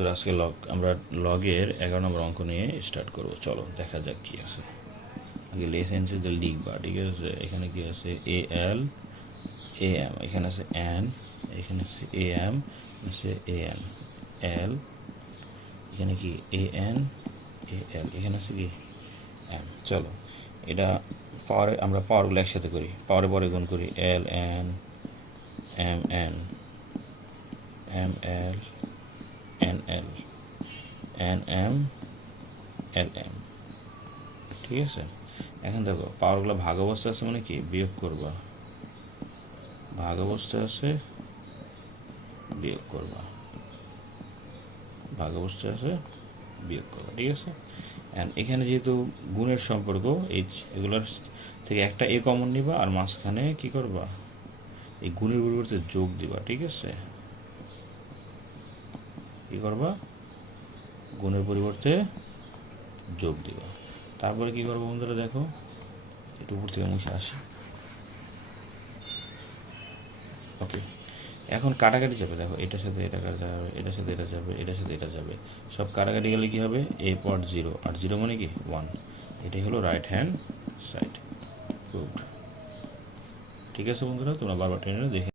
বন্ধুরা, আজকে আমরা লগের 11 নম্বর অঙ্ক নিয়ে স্টার্ট করব। চলো দেখা যাক কি আছে। আগে লেসেন্স লিখবা, ঠিক আছে? এখানে কি আছে? এ এল এ এম, এখানে আছে এন, এখানে আছে এ এম, আছে এ এম এল, এখানে কি এ এন এ এল, এখানে আছে কি এম। চলো এটা পাওয়ারে, আমরা পাওয়ারগুলো একসাথে করি, পাওয়ারে পরে গুণ করি। L N M N M L N L N M L M, ঠিক আছে? এখন দেখো পাওয়ারগুলো ভাগ অবস্থা আছে মানে কি বিয়োগ করবা, ভাগ অবস্থা আছে বিয়োগ করবা, ভাগ অবস্থা আছে বিয়োগ করবা, ঠিক আছে? অ্যান্ড এখানে যেহেতু গুণের সম্পর্ক, এগুলোর থেকে একটা এ কমন নিবা আর মাঝখানে কি করবা, এই গুণের পরিবর্তে যোগ দিবা, ঠিক আছে? কি করবা? গুণের পরিবর্তে যোগ দিবা। তারপরে কি করবো বন্ধুরা, দেখো একটু উপর থেকে মুছে আসি। ওকে, এখন কাটাকাটি যাবে। দেখো এটার সাথে এটা কাটা যাবে, এটার সাথে এটা যাবে, এটার সাথে এটা যাবে, সব কাটাকাটি গেলে কি হবে? এ পট জিরো, আর জিরো মানে কি 1। এটাই হলো রাইট হ্যান্ড সাইড। গুড, ঠিক আছে বন্ধুরা, তোমরা বারবার টেনে দেখে